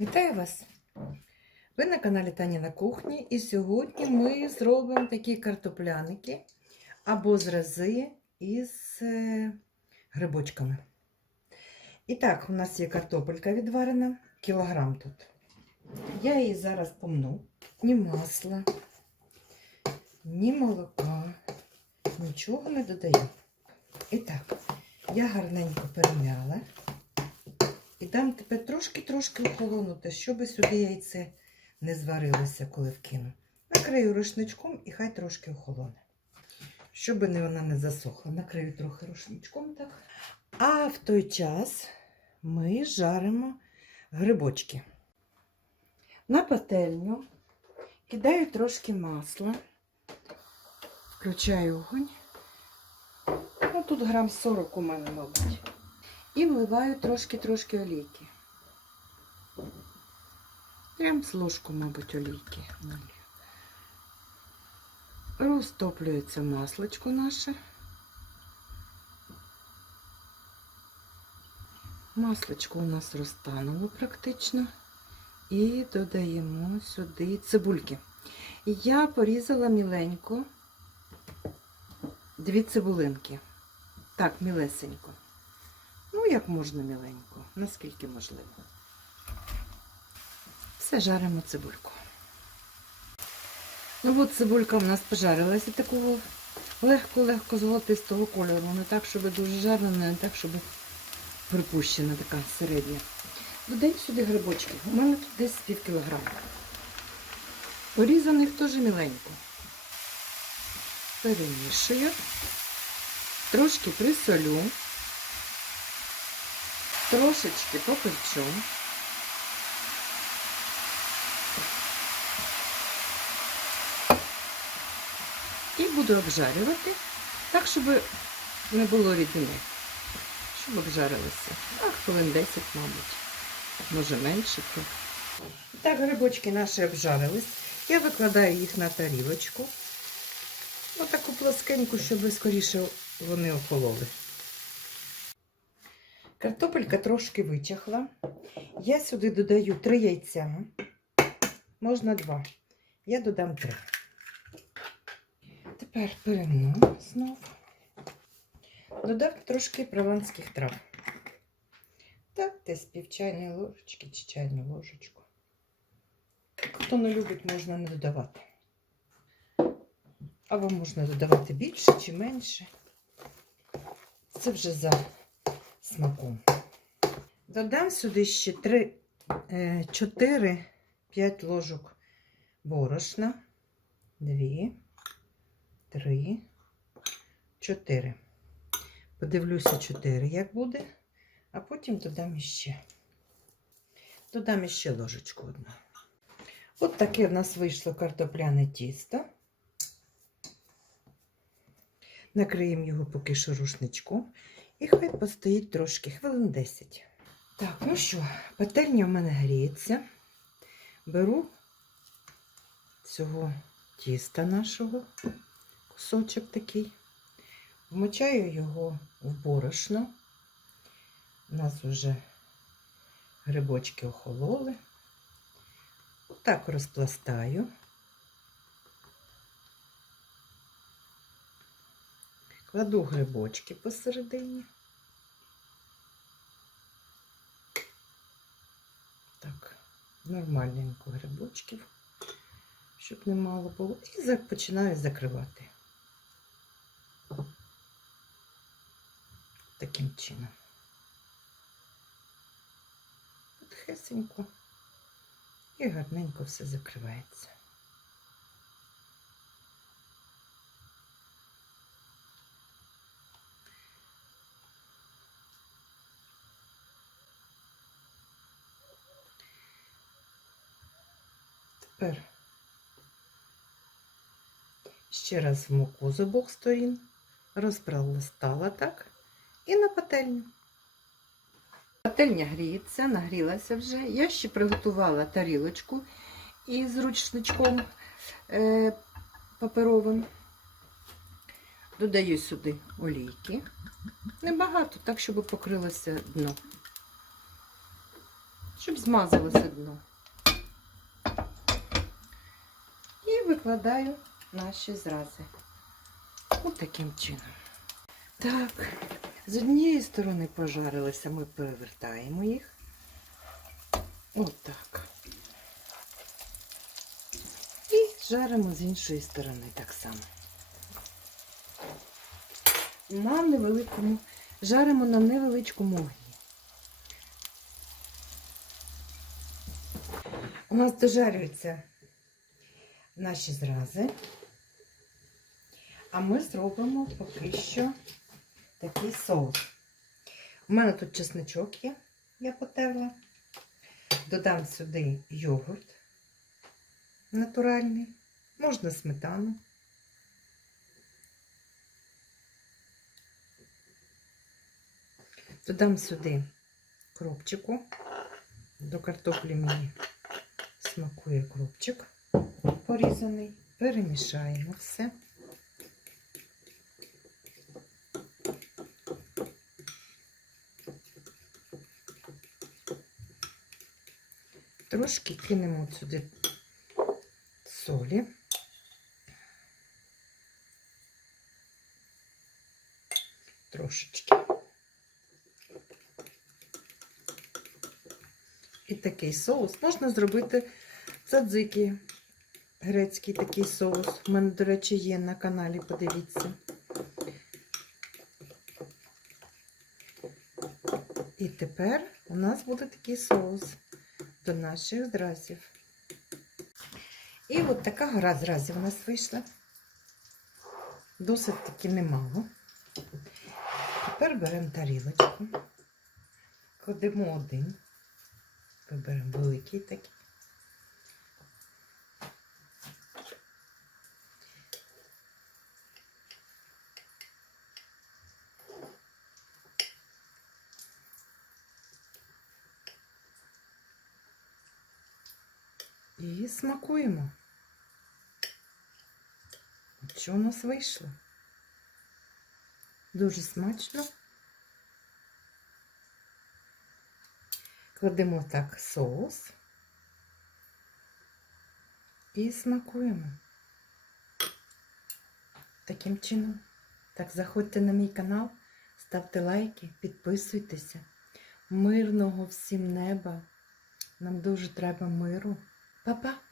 Вітаю вас! Ви на каналі Тані на кухні, і сьогодні ми зробимо такі картопляники або зрази із е, грибочками. І так, у нас є картопелька відварена, кілограм тут. Я її зараз помну. Ні масла, ні молока, нічого не додаю. І так, я гарненько перем'яла. І дам тепер трошки-трошки охолонути, щоб сюди яйце не зварилося, коли вкину. Накрию рушничком і хай трошки охолоне. Щоб не вона не засохла. Накрию трохи рушничком так. А в той час ми жаримо грибочки. На пательню кидаю трошки масла, включаю огонь. Ну, тут грам 40 у мене, мабуть. І вливаю трошки-трошки олійки. Прям з ложку, мабуть, олійки. Розтоплюється масличко наше. Масличко у нас розтануло практично. І додаємо сюди цибульки. Я порізала міленько дві цибулинки. Так, мілесенько. Як можна міленько, наскільки можливо. Все жаримо цибульку. Ну от цибулька у нас пожарилася такого легко-легко золотистого кольору. Не так, щоб дуже жарена, не так, щоб припущена така середня. Додаємо сюди грибочки. У мене тут десь пів кілограма. Порізаних теж міленько. Перемішую. Трошки присолю. Трошечки поперчу. І буду обжарювати так, щоб не було рідини. Щоб обжарилися. А хвилин 10, мабуть. Може менше. Так, грибочки наші обжарились. Я викладаю їх на тарілочку. Отаку плоскеньку, щоб скоріше вони охололи. Картопелька трошки вичахла. Я сюди додаю три яйця. Можна два. Я додам три. Тепер перемну знову. Додам трошки прованських трав. Так, десь пів ложечки чи чайну ложечку. Хто не любить, можна не додавати. Або можна додавати більше чи менше. Це вже за смаком. Додам сюди ще 4, 5 ложок борошна. 2, 3, 4. Подивлюся 4, як буде, а потім додам іще. Додам іще ложечку одну. От таке в нас вийшло картопляне тісто. Накриємо його поки що рушничком. І хай постоїть трошки, хвилин 10. Так, ну що, пательня в мене гріється. Беру цього тіста нашого, кусочок такий, вмочаю його в борошно. У нас вже грибочки охололи. Отак розпластаю. Кладу грибочки посередині. Так, нормальненько грибочків, щоб не мало було. І починаю закривати. Таким чином. Тихесенько і гарненько все закривається. Тепер ще раз в муку з обох сторін, розбрала так і на пательню. Пательня гріється, нагрілася вже. Я ще приготувала тарілочку із ручничком е, паперовим. Додаю сюди олійки. Небагато, так, щоб покрилося дно. щоб змазалося дно. І викладаю наші зрази. Ось таким чином. Так, з однієї сторони пожарилися, ми перевертаємо їх. Ось так. І жаримо з іншої сторони так само. На невеликому, жаримо на невеличкому вогні. У нас дожарюються наші зрази, а ми зробимо поки що такий соус. У мене тут чесничок є, я потерла. Додам сюди йогурт натуральний, можна сметану. Додам сюди кропчику. До картоплі мені смакує кропчик порізаний. Перемішаємо все. Трошки кинемо сюди солі. Трошечки. І такий соус можна зробити цадзики. Грецький такий соус. У мене, до речі, є на каналі, подивіться. І тепер у нас буде такий соус до наших зразів. І от така гора зразів у нас вийшла. Досить таки немало. Тепер беремо тарілочку, кладемо один, виберемо великий такий. І смакуємо. Що у нас вийшло? Дуже смачно. Кладемо так соус і смакуємо. Таким чином. Так, заходьте на мій канал, ставте лайки, підписуйтеся. Мирного всім неба. Нам дуже треба миру. Papa,